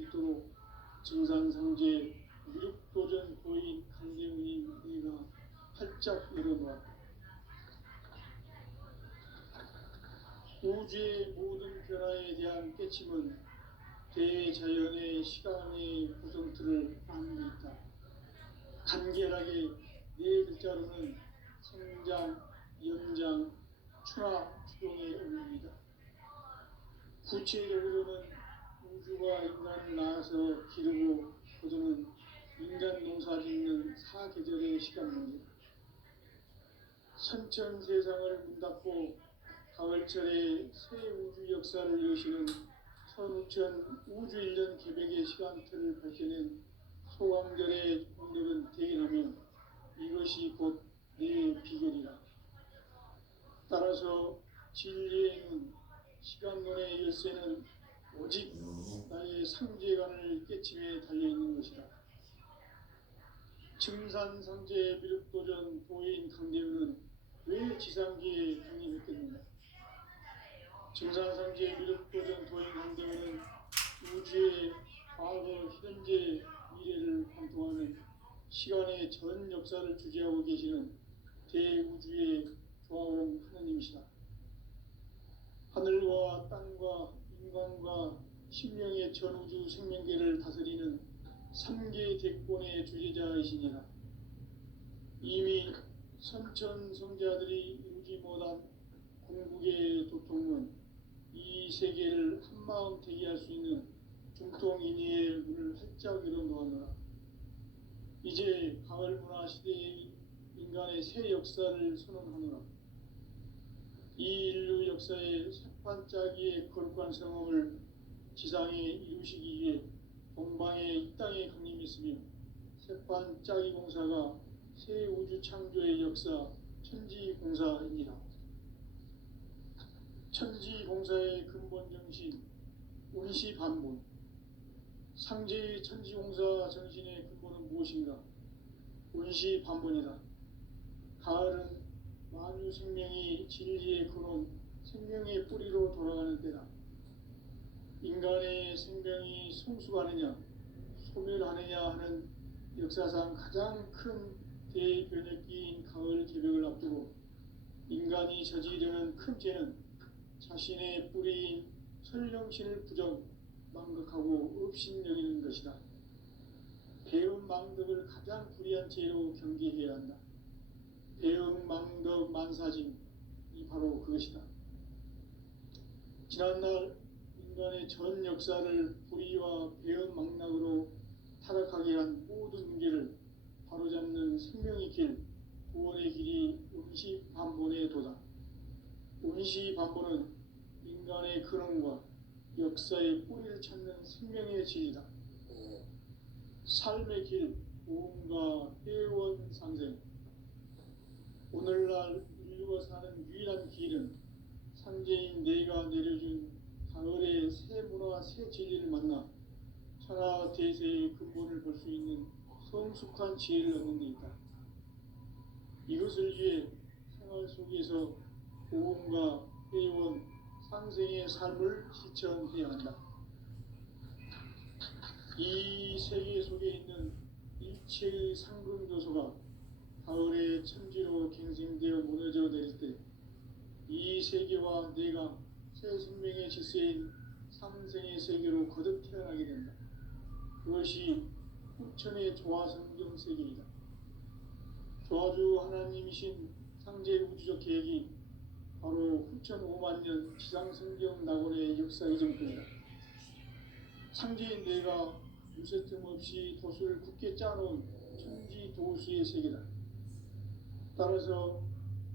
수 있도록 증산상제 유력도전 도인 강대훈이 내가 활짝 열어놓았다. 우주의 모든 변화에 대한 깨침은 대자연의 시간의 구성틀을 안고 있다. 간결하게 네 글자로는 성장, 연장, 추락, 추동의 의미입니다. 구체적으로는 우주가 인간을 낳아서 기르고 거두는 인간 농사 짓는 사계절의 시간 문제, 선천 세상을 문닫고 가을철에 새 우주 역사를 이루시는 선우천 우주 1년 개백의 시간틀을 밝혀낸 소강절의 공덕은 대인하며 이것이 곧 내 비결이라. 따라서 진리의 눈, 시간론의 열쇠는 오직 나의 상제관을 깨침에 달려있는 것이다. 증산상제 미륵도전 도인 강대훈은 왜 지상기에 강림했겠는가? 증산상제 미륵도전 도인 강대훈은 우주의 과거, 현재, 미래를 관통하는 시간의 전 역사를 주재하고 계시는 대우주의 조화원 하느님이시다. 하늘과 땅과 인간과 신명의 전우주 생명계를 다스리는 3계 대권의 주제자이시니라. 이미 선천성자들이 이루지 못한 궁극의 도통은 이 세계를 한마음 대기할 수 있는 중통인의의 문을 활짝 열어놓았노라. 이제 가을문화 시대의 인간의 새 역사를 선언하노라. 이 인류 역사의 새반짝이의 거룩한 성험을 지상에 이루시기 위해 동방의 이 땅에 강림했으며 새반짝이 공사가 새 우주 창조의 역사 천지공사이니라. 천지공사의 근본 정신 운시반본, 상제의 천지공사 정신의 근본은 무엇인가? 운시반본이다. 가을은 만유 생명이 진리의 근원, 생명의 뿌리로 돌아가는 때다. 인간의 생명이 성숙하느냐, 소멸하느냐 하는 역사상 가장 큰 대변혁기인 가을 개벽을 앞두고 인간이 저지르는 큰 죄는 자신의 뿌리인 설령신을 부정, 망극하고 업신여기는 것이다. 배움 망덕을 가장 불의한 죄로 경계해야 한다. 배움 망덕 만사징이 바로 그것이다. 지난날 인간의 전 역사를 불의와 배움 망락으로 타락하게 한 모든 문제를 바로잡는 생명의 길, 구원의 길이 운시반본의 도다. 운시반본은 인간의 근원과 역사의 뿌리를 찾는 생명의 진리다. 삶의 길, 보험과 회원 상생. 오늘날 인류가 사는 유일한 길은 상제인 내가 내려준 가을의 새 문화, 새 진리를 만나 천하 대세의 근본을 볼 수 있는 성숙한 지혜를 얻는 데 있다. 이것을 위해 생활 속에서 보험과 회원, 상생의 삶을 실천해야 한다. 이 세계 속에 있는 일체의 상근교소가 가을의 천지로 갱생되어 무너져 내릴 때 이 세계와 내가 새 생명의 질서인 상생의 세계로 거듭 태어나게 된다. 그것이 후천의 조화성경 세계이다. 조화주 하나님이신 상제 우주적 계획이 바로 후천 5만 년 지상성경 낙원의 역사 이정표이다. 상제인 내가 유세 틈 없이 도수를 굳게 짜놓은 천지도수의 세계다. 따라서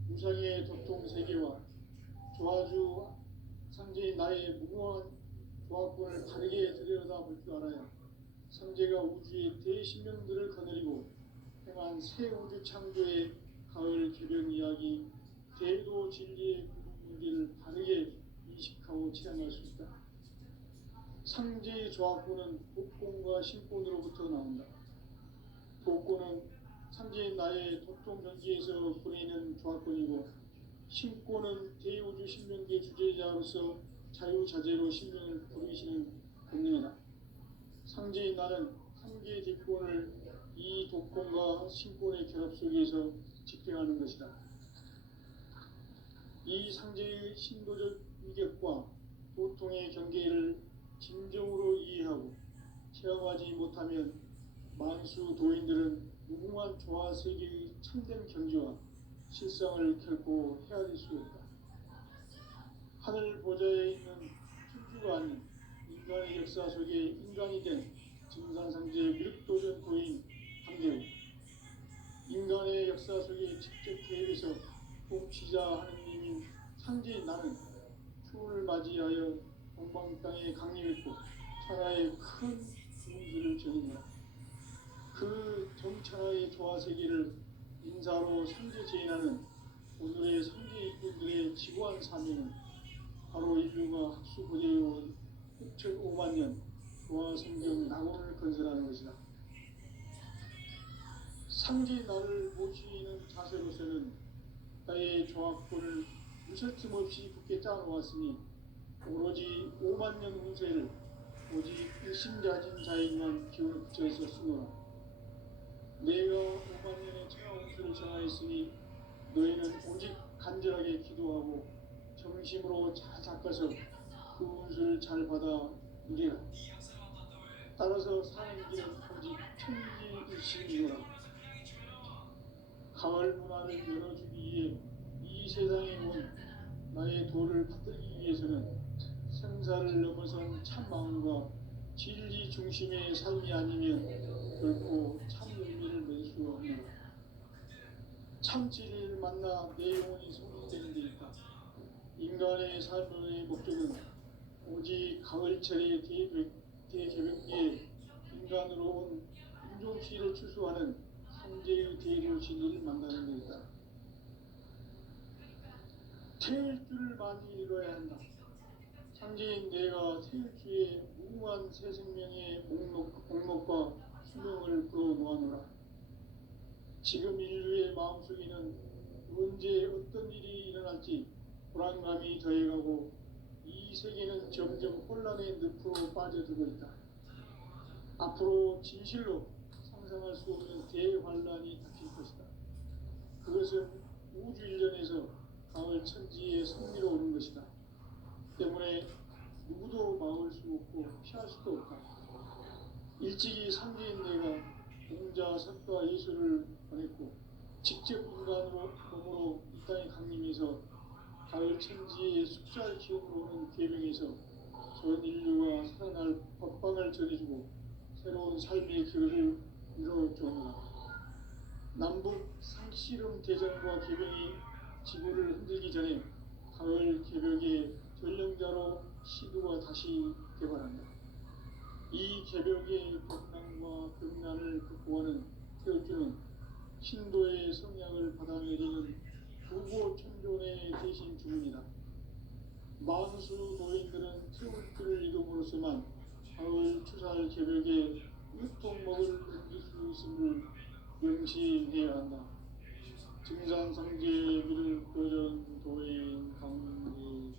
무상의 도통 세계와 조화주 상제인 나의 무궁한 조화권을 바르게 들여다볼 줄 알아야 상제가 우주의 대신명들을 거느리고 행한 새 우주 창조의 가을 개변 이야기, 대도 진리의 문제를 바르게 인식하고 체험할 수 있다. 상제의 조화권은 복권과 신권으로부터 나온다. 복권은 상제인 나의 도통 경지에서 보내는 조화권이고, 신권은 대우주 신명계 주제자로서 자유자재로 신명을 부르시는 권능이다. 상제인 나는 3개 대권을 이 독권과 신권의 결합 속에서 집행하는 것이다. 이 상제의 신도적 위격과 도통의 경계를 진정으로 이해하고 체험하지 못하면 만수 도인들은 무궁한 조화 세계의 참된 경지와 실상을 결코 헤아릴 수 없다. 하늘 보좌에 있는 천주가 아닌 인간의 역사 속에 인간이 된 증산상제 미륵도전 도인 함대우, 인간의 역사 속에 직접 개입해서 통치자 하느님인 상제인 나는 추운을 맞이하여 동방 땅에 강림했고 천하의 큰 분수를 전했다. 그 정천하의 조화 세계를 인사로 상제 제인하는 오늘의 상제 일꾼들의 지구한 사명은 바로 인류가 학수 고대해온 6,500만 년 조화 성경 낙원을 건설하는 것이다. 상제 나를 모시는 자세로서는 나의 조합권을 무설틈 없이 굳게 짜놓았으니 오로지 5만 년 운세를 오직 일심자진 자에게만 기운을 붙여서 쓰노라. 내가 5만 년의 천하 운수를 정하였으니 너희는 오직 간절하게 기도하고 정심으로 잘 닦아서 그 운수를 잘 받아 누리라. 따라서 사는 길은 오직 천지일심이노라. 가을 문화를 열어주기 위해 이 세상에 온 나의 도를 받들기 위해서는 생사를 넘어선 참 마음과 진리 중심의 삶이 아니면 결코 참 의미를 낼 수 없노라. 참 진리를 만나 내 영혼이 성립되는 데 있다. 인간의 삶의 목적은 오직 가을철의 대개벽기에 인간으로 온 인종시를 추수하는 상제의 대류 진리를 만나는 데 있다. 태일주를 많이 이뤄야 한다. 상제인 내가 태일주의 무궁한 새 생명의 목록과 수명을 불어놓아노라. 지금 인류의 마음속에는 언제 어떤 일이 일어날지 불안감이 더해가고 이 세계는 점점 혼란의 늪으로 빠져들고 있다. 앞으로 진실로 상상할 수 없는 대환란이 닥칠 것이다. 그것은 우주 일련에서 가을 천지에 성미로 오는 것이다. 때문에 누구도 막을 수 없고 피할 수도 없다. 일찍이 상제인 내가 공자, 석가, 예수를 보냈고 직접 인간으로 몸으로 이 땅에 강림해서 가을 천지의 숫자를 기업으로 오는 계명에서 전 인류가 살아날 법방을 전해주고 새로운 삶의 기회를 이뤄주노라. 남북 상씨름 대전과 개병이 지구를 흔들기 전에 가을 개벽의 전령자로 시도가 다시 개발한다. 이 개벽의 벽난과 벽난을 극복하는 태울주는 신도의 성향을 받아내리는 부고천존의 대신 주문이다. 만수 노인들은 태울주를 이름으로서만 가을 추살 개벽에 유통목을 옮길 수 있음을 명심해야 한다. 증산상제 미륵도전 도인 강리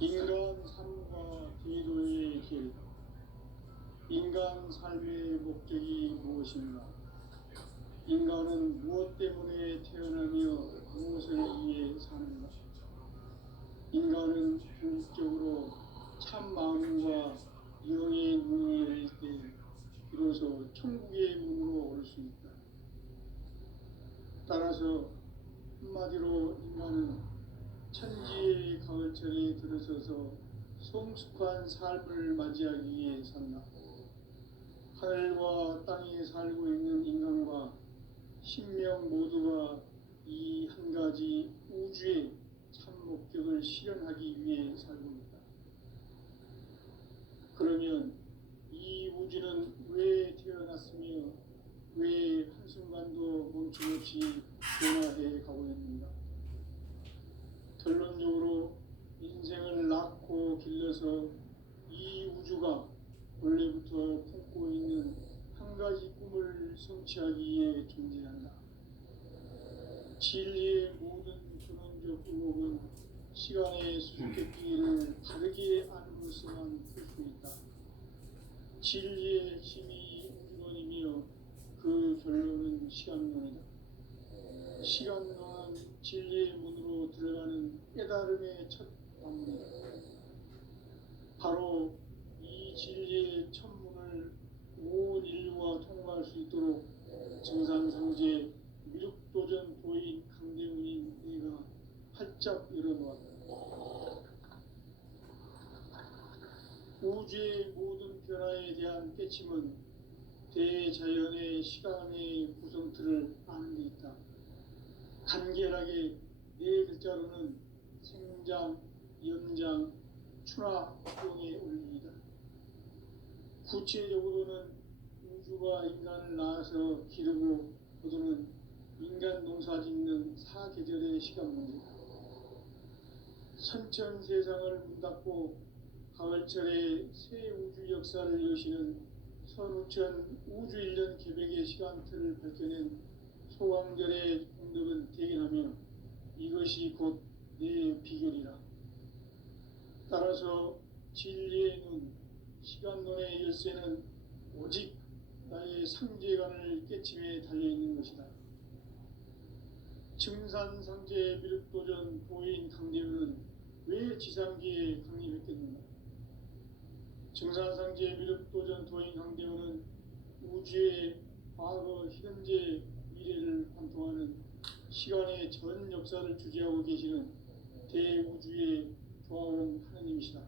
인간 삶과 기도의 길. 인간 삶의 목적이 무엇인가? 인간은 무엇 때문에 태어나며 무엇을 위해 사는가? 인간은 궁극적으로 참 마음과 영의 문이 열릴 때 비로소 천국의 문으로 올 수 있다. 따라서 한마디로 인간은 천지의 가을철에 들어서서 성숙한 삶을 맞이하기 위해 산다. 하늘과 땅에 살고 있는 인간과 신명 모두가 이 한 가지 우주의 참 목적을 실현하기 위해 살고 있다. 그러면 이 우주는 왜 태어났으며 왜 한순간도 멈춤없이 변화해 가고 있는가? 결론적으로 인생을 낳고 길러서 이 우주가 원래부터 품고 있는 한 가지 꿈을 성취하기 위해 존재한다. 진리의 모든 근원적 의혹은 시간의 수수께끼를 다르게 안으로서만 풀 수 있다. 진리의 핵심이 우주론이며 그 결론은 시간론이다. 시간론은 진리의 문으로 들어가는 깨달음의 첫 방문이다. 바로 이 진리의 첫 문을 온 인류가 통과할 수 있도록 증산상제 미륵도전 도인 강대훈인 내가 활짝 열어놓았다. 우주의 모든 변화에 대한 깨침은 대자연의 시간의 구성틀을 아는 데 있다. 간결하게 네 글자로는 생장, 연장, 추나 활동의 원리이다. 구체적으로는 우주가 인간을 낳아서 기르고 거두는 인간 농사 짓는 사계절의 시간 문제다. 선천 세상을 문 닫고 가을철에 새 우주 역사를 여시는 선우천 우주 1년 개백의 시간틀을 밝혀낸 소강절의 공덕은 대견하며 이것이 곧 내 비결이라. 따라서 진리의 눈, 시간론의 열쇠는 오직 나의 상제관을 깨침에 달려있는 것이다. 증산상제 미륵도전 도인 강대훈은 왜 지상기에 강림했겠는가? 증산상제 미륵도전 도인 강대훈은 우주의 과거, 현재, 미래를 관통하는 시간의 전 역사를 주재하고 계시는 대우주의 조화원 하느님이시다.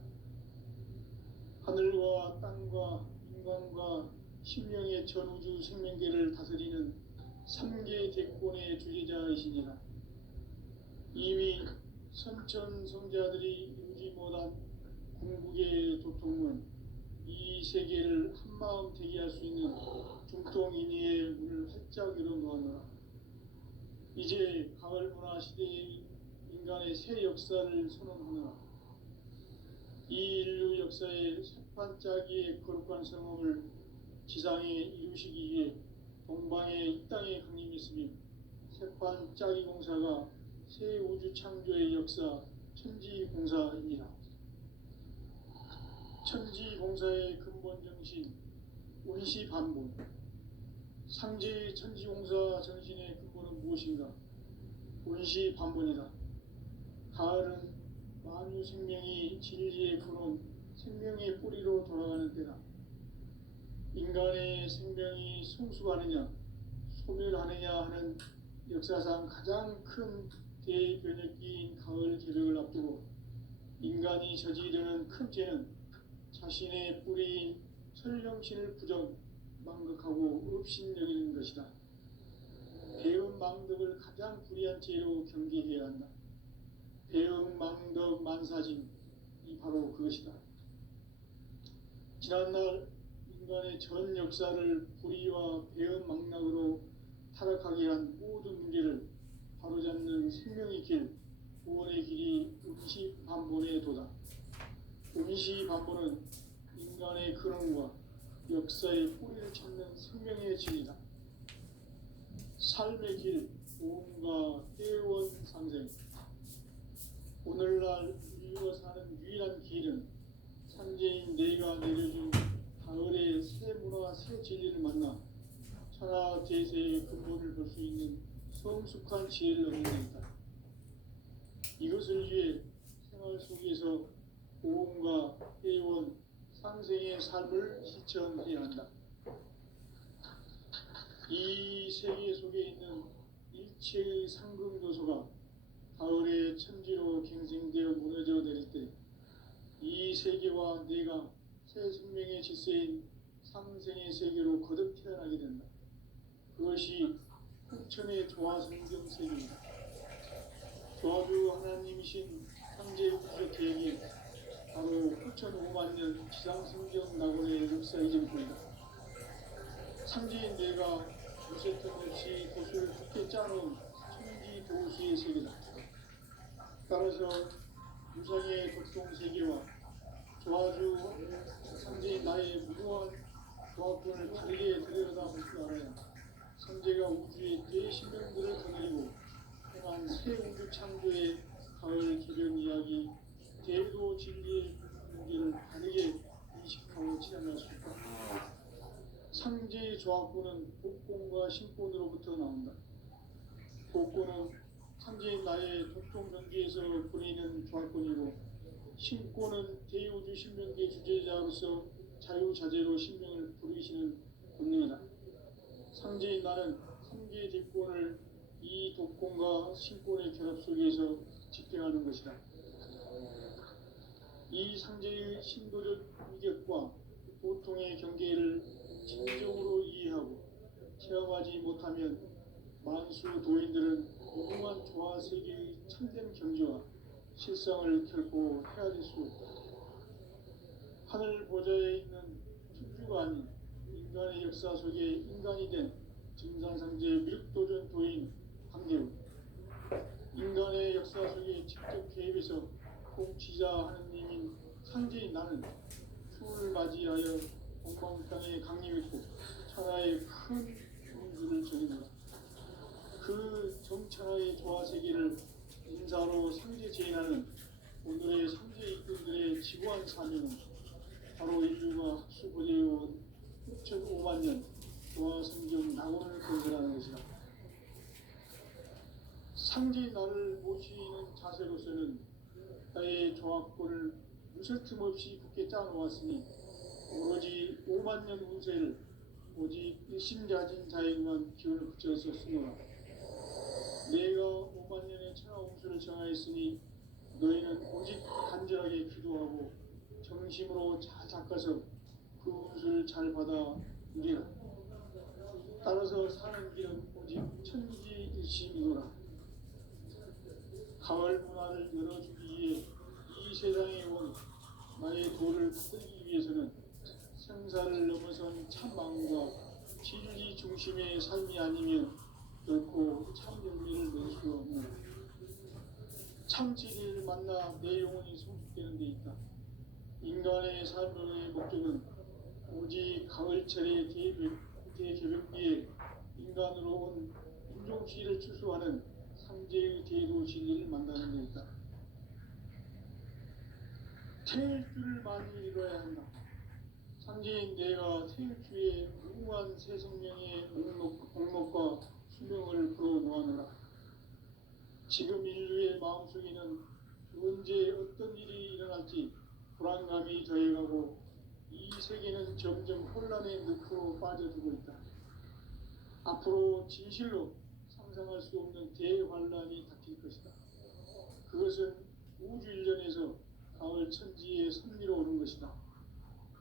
하늘과 땅과 인간과 심령의 전우주 생명계를 다스리는 3계 대권의 주제자이시니라. 이미 선천성자들이 이루지 못한 궁극의 도통은 이 세계를 한마음 되게 할 수 있는 중통인의의 문을 활짝 열어놓았노라. 이제 가을 문화 시대의 인간의 새 역사를 선언하노라. 이 인류 역사의 새판짜기의 거룩한 성험을 지상에 이루시기 위해 동방의 이 땅에 강림했으며 새판짜기 공사가 새 우주 창조의 역사 천지공사입니다. 천지공사의 근본 정신 운시반본. 상제의 천지공사 정신의 근본은 무엇인가? 운시반본이다. 가을은 만유 생명이 진리의 근원, 생명의 뿌리로 돌아가는 때다. 인간의 생명이 성숙하느냐, 소멸하느냐 하는 역사상 가장 큰 대변혁기인 가을 개벽을 앞두고 인간이 저지르는 큰 죄는 자신의 뿌리인 설령신을 부정, 망극하고 업신여기는 것이다. 배은 망덕을 가장 불의한 죄로 경계해야 한다. 배은 망덕 만사징이 바로 그것이다. 지난날 인간의 전 역사를 불의와 배은 망락으로 타락하게 한 모든 문제를 바로잡는 생명의 길, 구원의 길이 운시반본의 도다. 운시반본은 인간의 근원과 역사의 뿌리를 찾는 생명의 진리다. 삶의 길, 보험과 회원 상생. 오늘날 인류가 사는 유일한 길은 상제인 내가 내려준 가을의 새 문화, 새 진리를 만나 천하 대세의 근본을 볼 수 있는 성숙한 지혜를 얻는 데 있다. 이것을 위해 생활 속에서 보험과 회원, 상생의 삶을 실천해야 한다. 이 세계 속에 있는 일체의 상금 요소가 가을의 천지로 갱생되어 무너져 내릴 때 이 세계와 내가 새 생명의 질서인 상생의 세계로 거듭 태어나게 된다. 그것이 풍천의 조화성경 세계이다. 조화주 하나님이신 상제 우주적 계획이 바로 9,500만 년 지상성경 낙원의 역사의 전부이다. 상제인 내가 무쇠 틈 없이 도수를 굳게 짜놓은 천지 도시의 세계다. 따라서 무상의 도통 세계와 조화주 상제인 나의 무궁한 조합권을 다르게 들여다볼 줄 알아야 상제가 우주의 대신명들을 거느리고 향한 새 우주 창조의 가을 개변 이야기, 대도 진리의 문제를 바르게 인식하고 체험할 수 있다. 상제의 조합구는 복권과 신권으로부터 나온다. 복권은 상제인 나의 독종 경기에서 보내는 조합권이고, 신권은 대우주 신명기의 주제자로서 자유자재로 신명을 부르시는 권능이다. 상제인 나는 3개의 대권을 이 독권과 신권의 결합 속에서 집행하는 것이다. 이 상제의 신도적 위격과 보통의 경계를 진정으로 이해하고 체험하지 못하면 만수 도인들은 무궁한 조화 세계의 참된 경지와 실상을 결코 헤아릴 수 없다. 하늘 보좌에 있는 천주가 아닌 인간의 역사 속에 인간이 된 증산상제 밀도전 도인 황대우, 인간의 역사 속에 직접 개입해서 통치자 하느님인 상제인 나는 추을 맞이하여 동방 땅에 강림했고 천하의 큰 운수를 전했노라. 그 정천하의 조화 세계를 인사로 상제 제인하는 오늘의 상제 이꾼들의 지구한 사명은 바로 인류가 학수고대해온 6,500만 년 조화 성경 낙원을 건설하는 것이다. 상제인 나를 모시는 자세로서는 나의 조합권을 무슨 틈 없이 굳게 짜놓았으니 오로지 5만 년 운세를 오직 일심자진 자에게만 기운을 붙여서 쓰노라. 내가 5만 년의 천하 운수를 정하였으니 너희는 오직 간절하게 기도하고 정심으로 잘 닦아서 그 운수를 잘 받아 누리라. 따라서 사는 길은 오직 천지일심이노라. 가을 문화를 열어주기 위해 이 세상에 온 나의 도를 받들기 위해서는 생사를 넘어선 참 마음과 진리 중심의 삶이 아니면 결코 참 열매를 낼 수 없는 참 진리를 만나 내 영혼이 성숙되는 데 있다. 인간의 삶의 목적은 오직 가을철의 대개벽기에 인간으로 온 인종시를 추수하는 상제의 대도 진리를 만나는 데 있다. 태일 줄을 많이 이뤄야 한다. 상제인 내가 태일 주에 무궁한 새 생명의 목록과 수명을 불어놓아노라. 지금 인류의 마음속에는 언제 어떤 일이 일어날지 불안감이 더해가고 이 세계는 점점 혼란의 늪으로 빠져들고 있다. 앞으로 진실로 상상할 수 없는 대환란이 닥칠 것이다. 그것은 우주 일련에서 가을 천지의 섭리로 오는 것이다.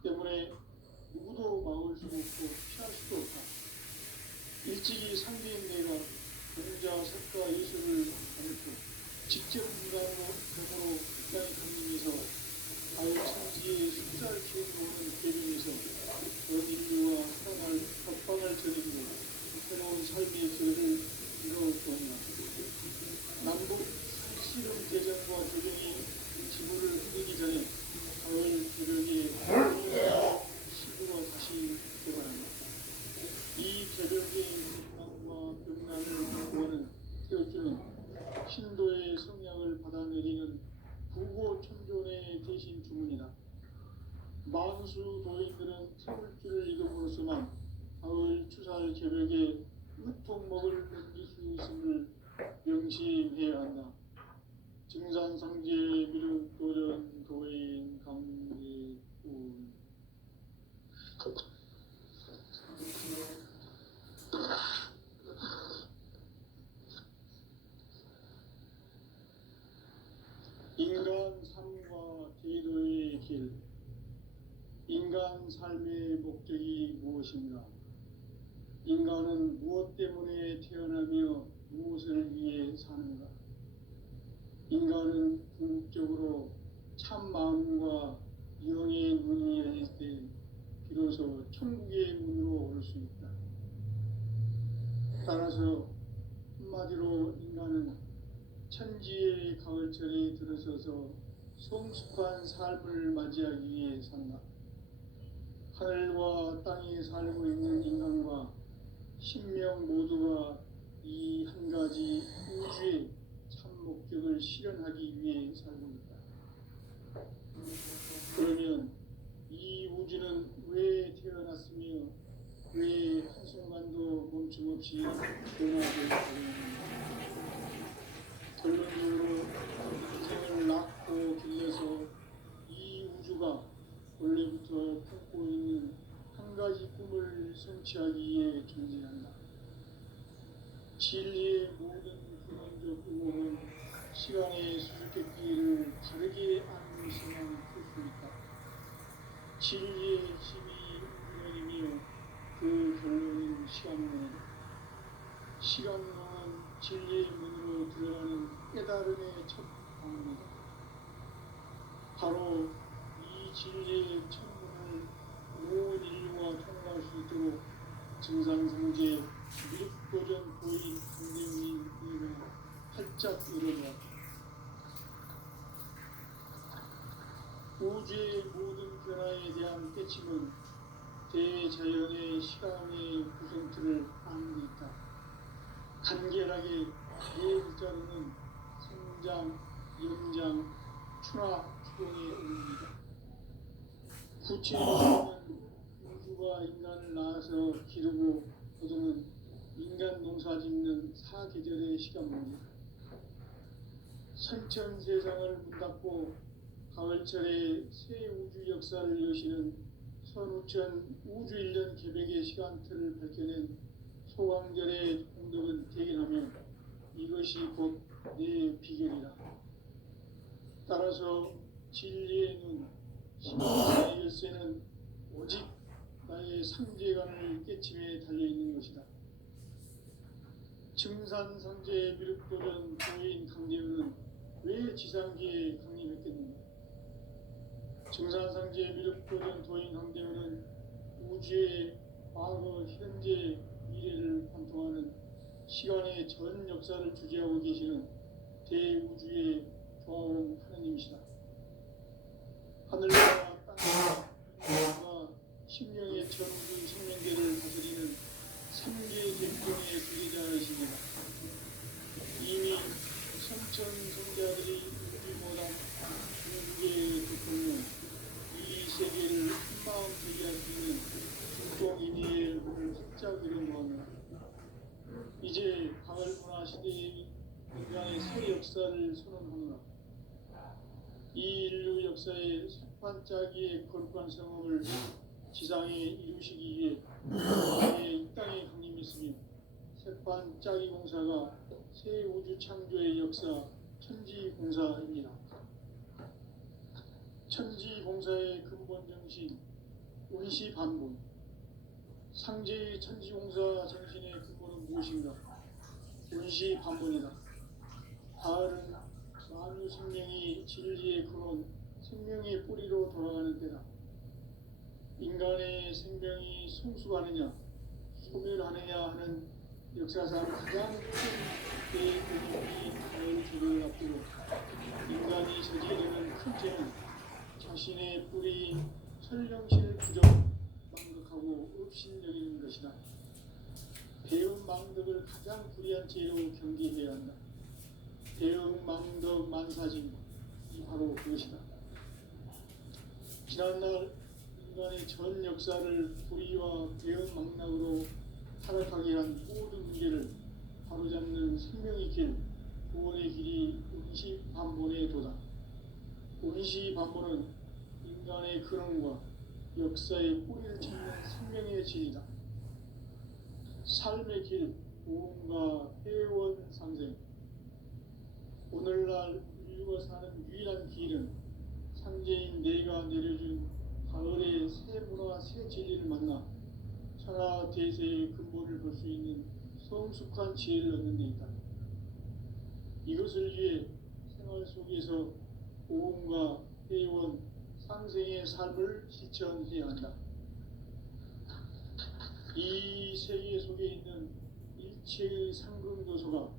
때문에 누구도 막을 수 없고 피할 수도 없다. 일찍이 상대인 내가 공자, 석가, 예술을 가르쳐 직접 인간으로 땅에 강림해서 가을 천지의 숫자를 키워오는 계명에서 전 인류와 살아날 협방을 전해주고 새로운 삶의 결을 이루어주었나. 남북 씨름 대전과 조정이 지구를 흔들기 전에 가을 개벽에 시구가 다시 개발한다. 이 개벽의 풍랑과 병난을 구하는 태어주는 신도의 성약을 받아내리는 부고 천존의 대신 주문이다. 만수 도인들은 태울줄을 읽음으로써만 가을 추살 개벽에 으통목을 넘길 수 있음을 명심해야 한다. 증산상제 미륵도전 도인 강대군 인간 삶과 제도의 길. 인간 삶의 목적이 무엇인가? 인간은 무엇 때문에 태어나며 무엇을 위해 사는가? 인간은 궁극적으로 참 마음과 영의 문이 열릴 때 비로소 천국의 문으로 오를 수 있다. 따라서 한마디로 인간은 천지의 가을철에 들어서서 성숙한 삶을 맞이하기 위해 산다. 하늘과 땅에 살고 있는 인간과 신명 모두가 이 한 가지 우주의 거침없이 변화되고 결론적으로 인생을 낳고 길러서 이 우주가 원래부터 품고 있는 한 가지 꿈을 성취하기 위해 존재한다. 진리의 모든 근원적 의혹은 시간의 수수께끼를 바르게 아는 것이만 풀 수 있다. 진리의 힘이 우주론이며 그 결론은 시간론이다. 시간론은 진리의 문으로 들어가는 깨달음의 첫 방문이다. 바로 이 진리의 첫 문을 온 인류가 통과할 수 있도록 증산성제 미륵도전 고인 강대웅인 이가 활짝 열어놓았다. 우주의 모든 변화에 대한 깨침은 대자연의 시간의 구성틀을 아는 데 있다. 간결하게 네 글자로는 성장, 연장, 추나, 추동의 의미이다. 구체적으로는 우주가 인간을 낳아서 기르고 거두는 인간 농사 짓는 사계절의 시간입니다. 선천 세상을 문 닫고 가을철에 새 우주 역사를 여시는 선우천 우주 1년 개백의 시간틀을 밝혀낸 소강절의 공덕은 대견하며 이것이 곧 내 비결이다. 따라서 진리의 눈, 신앙의 열쇠는 오직 나의 상제관을 깨침에 달려있는 것이다. 증산상제 미륵도전 고인 강대웅은 왜 지상기에 강림했겠는가? 증산상제 미륵도전 도인 강대웅은 우주의 과거, 현재, 미래를 관통하는 시간의 전 역사를 주재하고 계시는 대우주의 조화로운 하느님이시다. 하늘과 땅과 심령의 전우주 생명계를 다스리는 삼계 객경의 주제자이십니다. 이미 성천성자들이 우주보다 중국의 대통령 이 세계를 한마음 되게 할 수 있는 중동인의의 문을 활짝 열어놓았다. 이제 가을 문화 시대의 인간의 새 역사를 선언하노라. 이 인류 역사의 석판짜기의 거룩한 성업을 지상에 이루시기 위해 이 땅에 강림했으며 석판짜기 공사가 새 우주 창조의 역사 천지공사입니다. 천지공사의 근본 정신 운시반본. 상제의 천지공사 정신의 근본은 무엇인가? 운시반본이다. 가을은 만유 생명이 진리의 근원, 생명의 뿌리로 돌아가는 때다. 인간의 생명이 성숙하느냐, 소멸하느냐 하는 역사상 가장 큰 대그림이 가을 주를 앞두고 인간이 저지르는 큰 죄는 자신의 뿌리인 설령신을 부정 망덕하고 업신여기는 것이다. 배운 망덕을 가장 불의한 죄로 경계해야 한다. 배운 망덕 만사진 이 바로 그것이다. 지난날 인간의 전 역사를 불의와 배운 망락으로 타락하게 한 모든 문제를 바로잡는 생명의 길, 구원의 길이 운시반본의 도다. 운시반본은 인간의 근원과 역사의 뿌리를 찾는 생명의 진이다. 삶의 길, 보험과 회원 상생. 오늘날 인류가 사는 유일한 길은 상제인 내가 내려준 가을의 새 문화, 새 진리를 만나 천하 대세의 근본을 볼 수 있는 성숙한 지혜를 얻는 데 있다. 이것을 위해 생활 속에서 보험과 회원, 상생의 삶을 실천해야 한다. 이 세계 속에 있는 일체의 상금도서가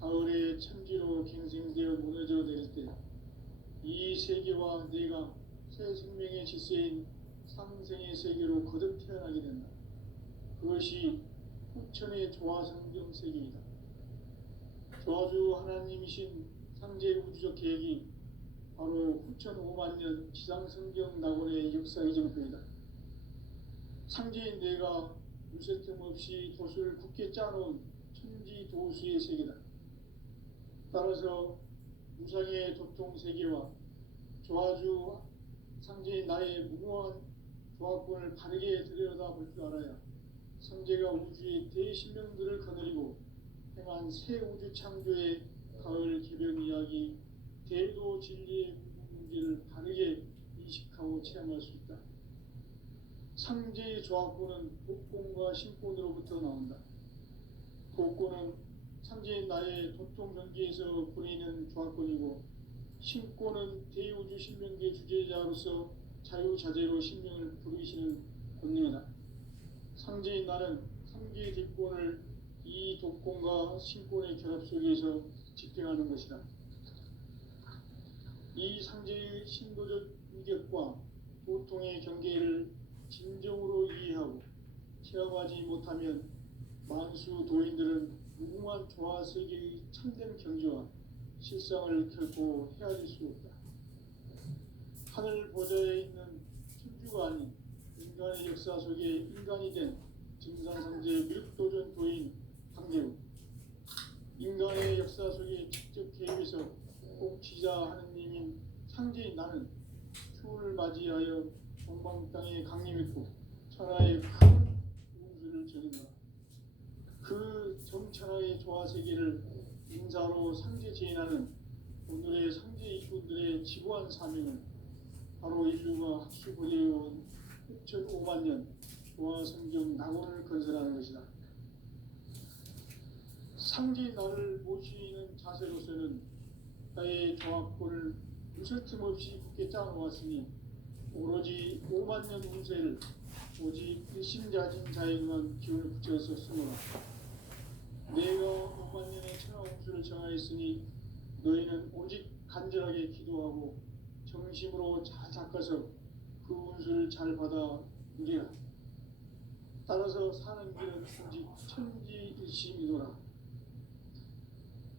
가을의 천지로 갱생되어 무너져 내릴 때 이 세계와 내가 새 생명의 질서인 상생의 세계로 거듭 태어나게 된다. 그것이 후천의 조화성경 세계이다. 조화주 하나님이신 상제 우주적 계획이 바로 후천 5만 년 지상성경 낙원의 역사의 정표이다. 상제인 내가 무쇠틈 없이 도수를 굳게 짜놓은 천지도수의 세계다. 따라서 무상의 도통 세계와 조화주 상제인 나의 무모한 조합권을 바르게 들여다볼 줄 알아야 성제가 우주의 대신명들을 거느리고 행한 새 우주 창조의 가을 개변 이야기, 대도 진리의 문제를 바르게 인식하고 체험할 수 있다. 상제의 조합권은 복권과 신권으로부터 나온다. 복권은 상제인 나의 도통 경계에서 보내는 조합권이고, 신권은 대우주 신명계 주제자로서 자유자재로 신명을 부르시는 권능이다. 상제인 나는 상계의 뒷권을 이 독권과 신권의 결합 속에서 집행하는 것이다. 이 상제의 신도적 인격과 보통의 경계를 진정으로 이해하고 체험하지 못하면 만수 도인들은 무궁한 조화 세계의 참된 경지와 실상을 결코 헤아릴 수 없다. 하늘 보좌에 있는 천주가 아닌 인간의 역사 속에 인간이 된 증산상제 밀도전 도인 강대우, 인간의 역사 속에 직접 개입해서 꼭 지자 하느님인 상제인 나는 추운을 맞이하여 동방 땅에 강림했고 천하의 큰 우주를 전인하라. 그 정천하의 조화 세계를 인사로 상제 제인하는 오늘의 상제 일꾼들의 지구한 사명은 바로 인류가 학수고대해온 6,500만 년 조화 성경 낙원을 건설하는 것이다. 상제 나를 모시는 자세로서는 나의 조합권을 무쇠틈 없이 굳게 짜놓았으니 오로지 5만 년 운세를 오직 일심자진 자에게만 기운을 붙여서 쓰노라. 내가 5만 년의 천하 운수를 정하였으니 너희는 오직 간절하게 기도하고 정심으로 잘 닦아서 그 운수를 잘 받아 누리라. 따라서 사는 길은 오직 천지일심이노라.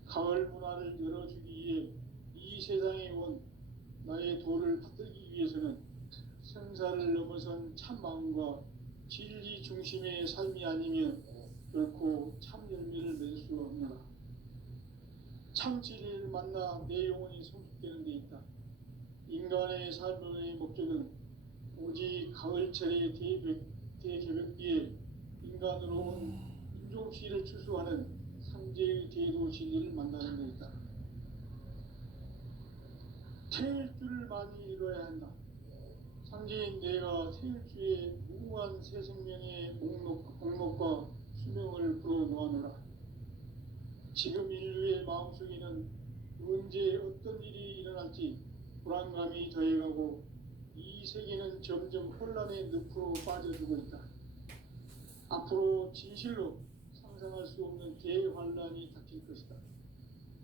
가을 문화를 열어주기 위해 이 세상에 온 나의 도를 받들기 위해서는 생사를 넘어선 참 마음과 진리 중심의 삶이 아니면 결코 참 열매를 맺을 수 없노라. 참 진리를 만나 내 영혼이 성숙되는 데 있다. 인간의 삶의 목적은 오직 가을철의 대개벽기에 인간으로 온 인종시를 추수하는 상제의 대도 진리를 만나는 데 있다. 태일주를 많이 이뤄야 한다. 상제인 내가 태일주의 무궁한 새 생명의 목록과 수명을 불어놓아노라. 지금 인류의 마음속에는 언제 어떤 일이 일어날지 불안감이 더해가고 이 세계는 점점 혼란의 늪으로 빠져들고 있다. 앞으로 진실로 상상할 수 없는 대환란이 닥칠 것이다.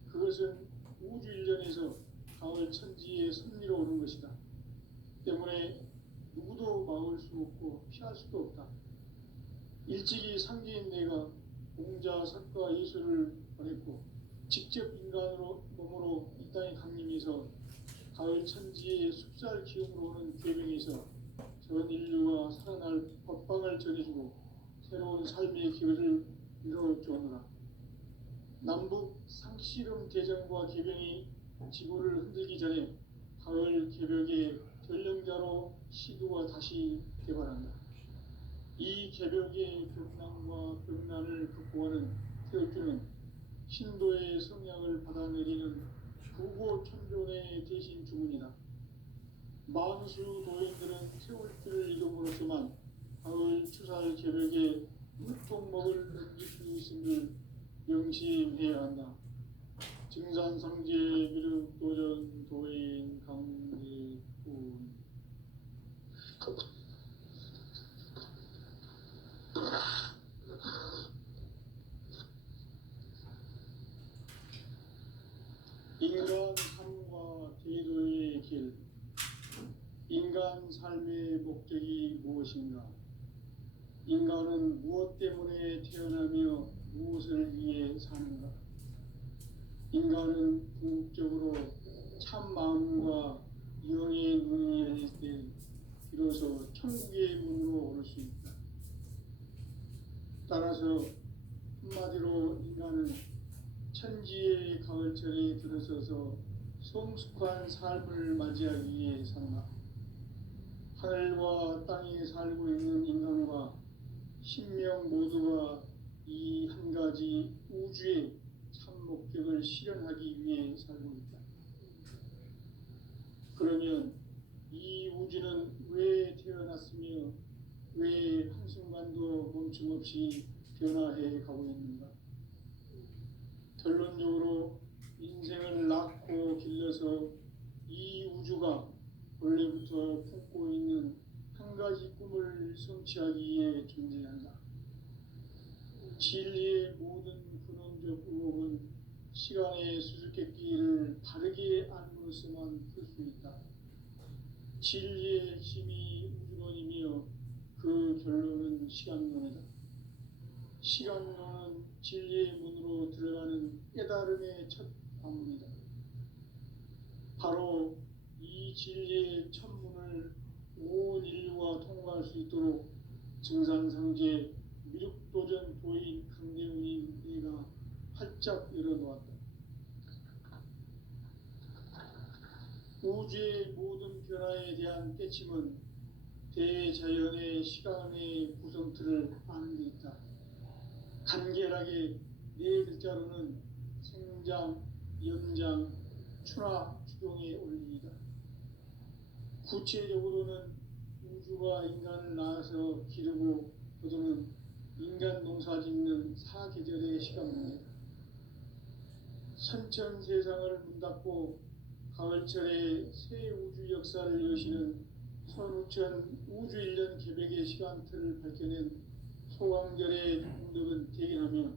그것은 우주 일전에서 가을 천지의 섭리로 오는 것이다. 때문에 누구도 막을 수 없고 피할 수도 없다. 일찍이 상제인 내가 공자, 석가, 예수를 보냈고 직접 인간으로 몸으로 이 땅에 강림해서 가을 천지의 숲살 기운으로 오는 괴명에서 전 인류가 살아날 법방을 전해주고 새로운 삶의 기회를 이뤄주었노라. 남북 상씨름 대전과 개병이 지구를 흔들기 전에 가을 개벽의 전령자로 시도가 다시 개발한다. 이 개벽의 벽난과 벽난을 극복하는 태울주는 신도의 성향을 받아내리는 부고천존의 대신 주문이다. 만수 도인들은 태울주를 이름으로서만 가을 추살 개벽에 무통목을 넘길 수 있음을 명심해야 한다. 증산상제 미륵도전 도인 강대군. 인간 삶과 대도의 길. 인간 삶의 목적이 무엇인가? 인간은 무엇 때문에 태어나며 무엇을 위해 사는가? 인간은 궁극적으로 참 마음과 영의 눈이 열릴 때 비로소 천국의 문으로 오를 수 있다. 따라서 한마디로 인간은 천지의 가을철에 들어서서 성숙한 삶을 맞이하기 위해 산다. 하늘과 땅에 살고 있는 인간과 신명 모두가 이 한 가지 우주의 참 목적을 실현하기 위해 살고 있다. 그러면 이 우주는 왜 태어났으며 왜 한순간도 멈춤없이 변화해 가고 있는가? 결론적으로 인생을 낳고 길러서 이 우주가 원래부터 품고 있는 한 가지 꿈을 성취하기 위해 존재한다. 진리의 모든 근원적 의혹은 시간의 수수께끼를 바르게 알므로서만 풀 수 있다. 진리의 핵심이 우주론이며 그 결론은 시간론이다. 시간론은 진리의 문으로 들어가는 깨달음의 첫 관문이다. 바로 이 진리의 첫 문을 온 인류가 통과할 수 있도록 증산상제 미륵도전 도인 강대훈이 내가 활짝 열어놓았다. 우주의 모든 변화에 대한 깨침은 대자연의 시간의 구성틀을 아는 데 있다. 간결하게 네 글자로는 생장, 연장, 추락, 추동의 원리이다. 구체적으로는 우주가 인간을 낳아서 기르고 거두는 인간 농사 짓는 사계절의 시간입니다. 선천 세상을 문 닫고 가을철에 새 우주 역사를 여시는 선우천 우주 1년 개백의 시간틀을 밝혀낸 소강절의 공덕은 대견하며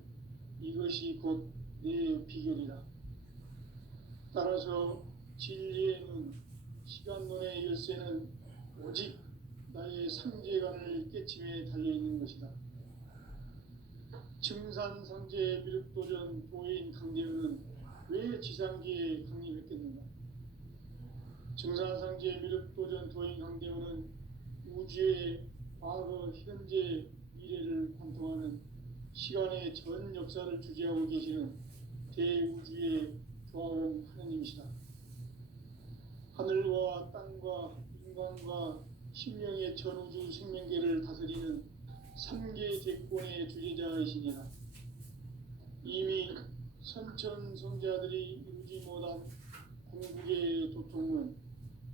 이것이 곧 내 비결이다. 따라서 진리의 눈, 시간론의 열쇠는 오직 나의 상제관을 깨침에 달려있는 것이다. 증산상제 미륵도전 도인 강대훈은 왜 지상기에 강림했겠는가? 증산상제 미륵도전 도인 강대훈은 우주의 과거, 현재, 미래를 관통하는 시간의 전 역사를 주재하고 계시는 대우주의 조화원 하느님이시다. 하늘과 땅과 인간과 신명의 전우주 생명계를 다스리는 3계 대권의 주제자이시니라. 이미 선천성자들이 이루지 못한 궁극의 도통은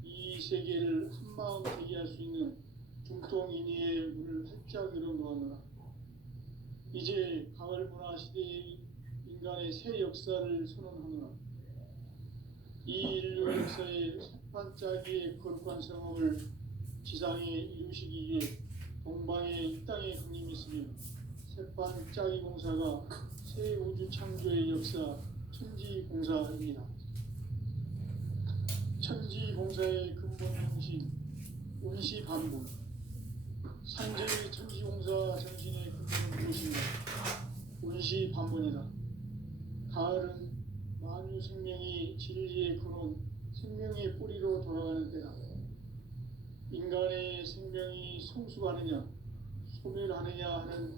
이 세계를 한마음 되게 할 수 있는 중통인의의 문을 활짝 열어놓았노라. 이제 가을 문화 시대의 인간의 새 역사를 선언하노라. 이 인류 역사의 반짝이의 거룩한 성험을 지상에 이루시기 위해 동방에 이 땅에 강림했으며 새반짝이 공사가 새 우주 창조의 역사 천지공사입니다. 천지공사의 근본 정신 운시반본, 산재의 천지공사 정신의 근본은 무엇인가? 운시반본이다. 가을은 만유 생명이 진리의 근원, 생명의 뿌리로 돌아가는 때다. 인간의 생명이 성숙하느냐, 소멸하느냐 하는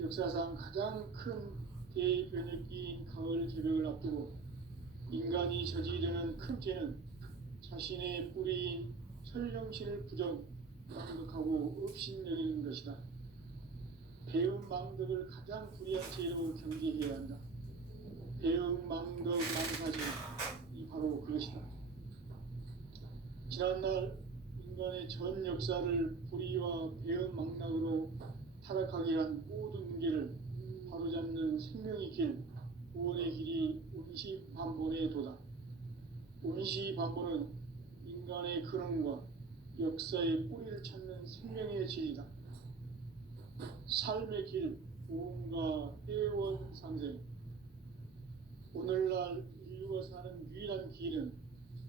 역사상 가장 큰 대변혁기인 가을 개벽을 앞두고 인간이 저지르는 큰 죄는 자신의 뿌리인 설령신을 부정망덕하고 업신여기는 것이다. 배운 망덕을 가장 불의한 죄로 경계해야 한다. 배운 망덕 망사죄, 이 바로 그것이다. 지난날 인간의 전 역사를 불의와 배은 망락으로 타락하게 한 모든 문제를 바로잡는 생명의 길, 구원의 길이 운시반본의 도다. 운시반본은 인간의 근원과 역사의 뿌리를 찾는 생명의 진리다. 삶의 길, 구원과 회원 상생. 오늘날 인류가 사는 유일한 길은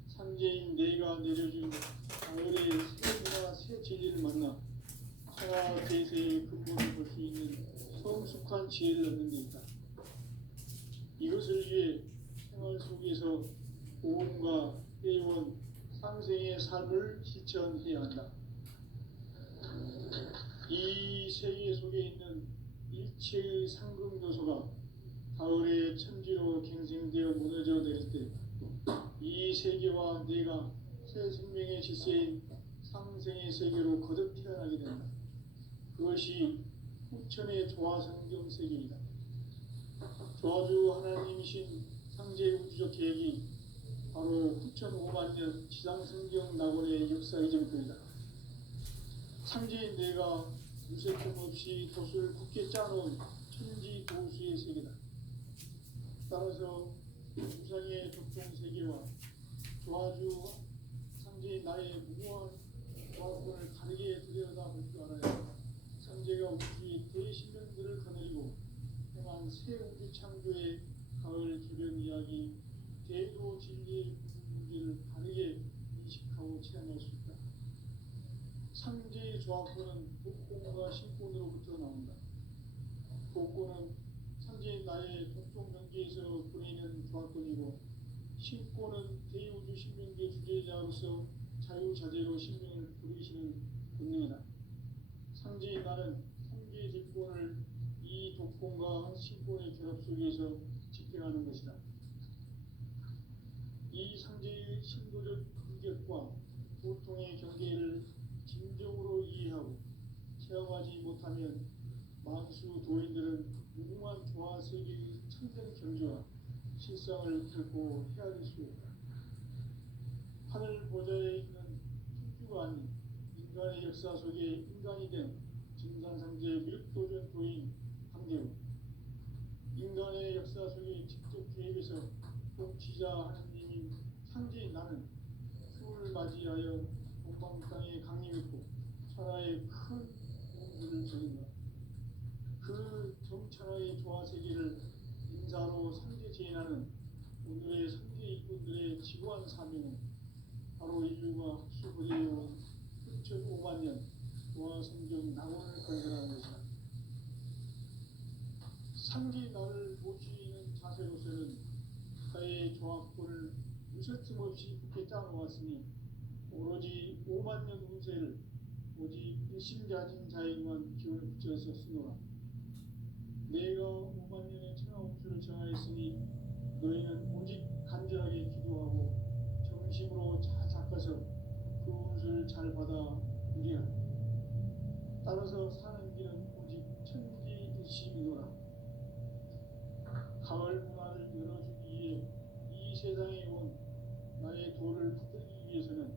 상제인 내가 내려준 가을의 새 문화, 새 진리를 만나 천하 대세의 근본을 볼 수 있는 성숙한 지혜를 얻는 데 있다. 이것을 위해 생활 속에서 보험과 회원, 상생의 삶을 실천해야 한다. 이 세계 속에 있는 일체의 상금 요소가 가을의 천지로 갱생되어 무너져 내릴 때 이 세계와 내가 새 생명의 질서인 상생의 세계로 거듭 태어나게 된다. 그것이 후천의 조화성경 세계이다. 조화주 하나님이신 상제 우주적 계획이 바로 9,500만 년 지상성경 낙원의 역사 이전편이다. 상제인 내가 무색점 없이 돛을 굳게 짜놓은 천지 도수의 세계다. 따라서 우상의 적종 세계와 조화주 상제인 나의 무모한 조화권을 다르게 들여다볼 줄 알아야 상제가 우주의 대신령들을 거느리고 행한 새 우주 창조의 가을 개변 이야기 대도 진리의 문제를 다르게 인식하고 체험할 수 있다. 상제의 조화권은 복권과 신권으로부터 나온다. 복권은 상제인 나의 독종 경계에서 보내는 조화권이고 신권은 대우주 신명계 주제자로서 자유자재로 신명을 부르시는 본능이다. 상제인 나는 상계 집권을 이 독권과 신권의 결합 속에서 집행하는 것이다. 이 상제의 신도적 인격과 보통의 경계를 진정으로 이해하고 체험하지 못하면 만수 도인들은 무궁한 조화 세계의 참된 경지와 실상을 결코 헤아릴 수 없다. 하늘 보좌에 있는 천주가 아닌 인간의 역사 속에 인간이 된 증산상제 밀도전 도인 황대우, 인간의 역사 속에 직접 개입해서 통치자 하느님인 상제인 나는 추을 맞이하여 동방 땅에 강림했고 천하의 큰 공부를 저린다. 그 정천하의 조화 세계를 인사로 상제 제인하는 오늘의 상제 일꾼들의 지구한 사명은 바로 인류가 학수부대해온 9,500만 년 조화 성경 낙원을 건설하는 것이다. 상제 나를 모시는 자세로서는 가의 조화권을 무설틈 없이 굳게 짜놓았으니 오로지 5만 년 운세를 오직 일심가진 자에게만 기운을 붙여서 쓰노라. 내가 5만 년의 천하 운수를 정하였으니 너희는 오직 간절하게 기도하고 정심으로 잘 닦아서 그 운수를 잘 받아 누리라. 따라서 사는 길은 오직 천지일심이노라. 가을 문화를 열어주기 위해 이 세상에 온 나의 도를 붙들기 위해서는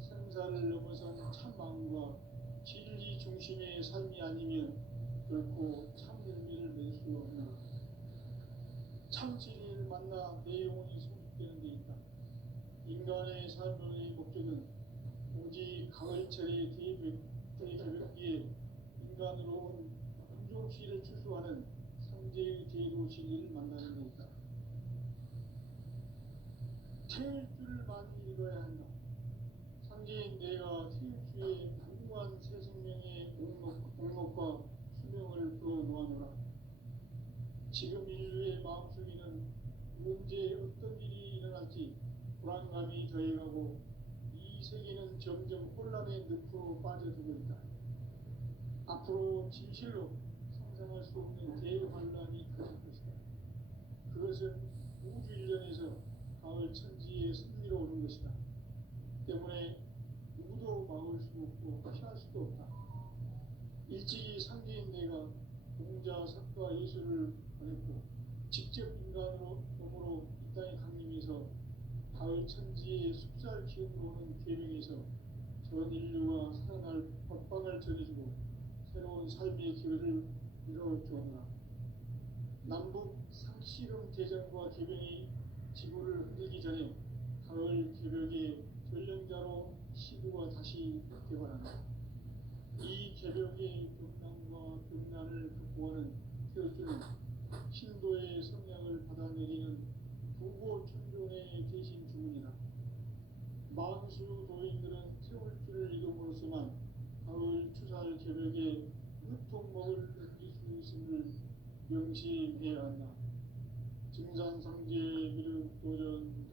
생사를 넘어선 참 마음과 진리 중심의 삶이 아니면 결코 참 열매를 맺을 수 없노라. 참 진리를 만나 내 영혼이 성숙되는 데 있다. 인간의 삶의 목적은 오직 가을철의 대개벽기에 인간으로 온 인종시를 추수하는 상제의 대도 진리를 만나는 데 있다. 태울 줄을 많이 읽어야 한다. 상제인 내가 태울주의 무궁한 새 생명의 목록과 수명을 풀어놓아노라. 지금 인류의 마음속에는 언제 어떤 일이 일어날지 불안감이 더해가고 이 세계는 점점 혼란의 늪으로 빠져들고 있다. 앞으로 진실로 상상할 수 없는 대환란이 터질 것이다. 그것은 우주 일련에서 가을 천지의 승리로 오는 것이다. 때문에 누구도 막을 수 없고 피할 수도 없다. 일찍이 상제인 내가 공자, 석가, 예수를 보냈고 직접 인간으로 몸으로 이 땅에 강림해서 가을 천지의 숲살 기운으로 오는 계명에서 전 인류가 살아날 법방을 전해주고 새로운 삶의 기회를 이뤄주었노라. 남북 상씨름 대전과 개병이 지구를 흔들기 전에 가을 개벽의 전령자로 시구가 다시 개발한다. 이 개벽의 병난과 병난을 극복하는 태어주는 신도의 성향을 받아내리는 부고 천존의 대신 주문이다. 만수 도인들은 태울 줄을 이름으로서만 가을 추살 개벽의 무통목을 느낄 수 있음을 명심해야 한다. 증산상제 미륵 도전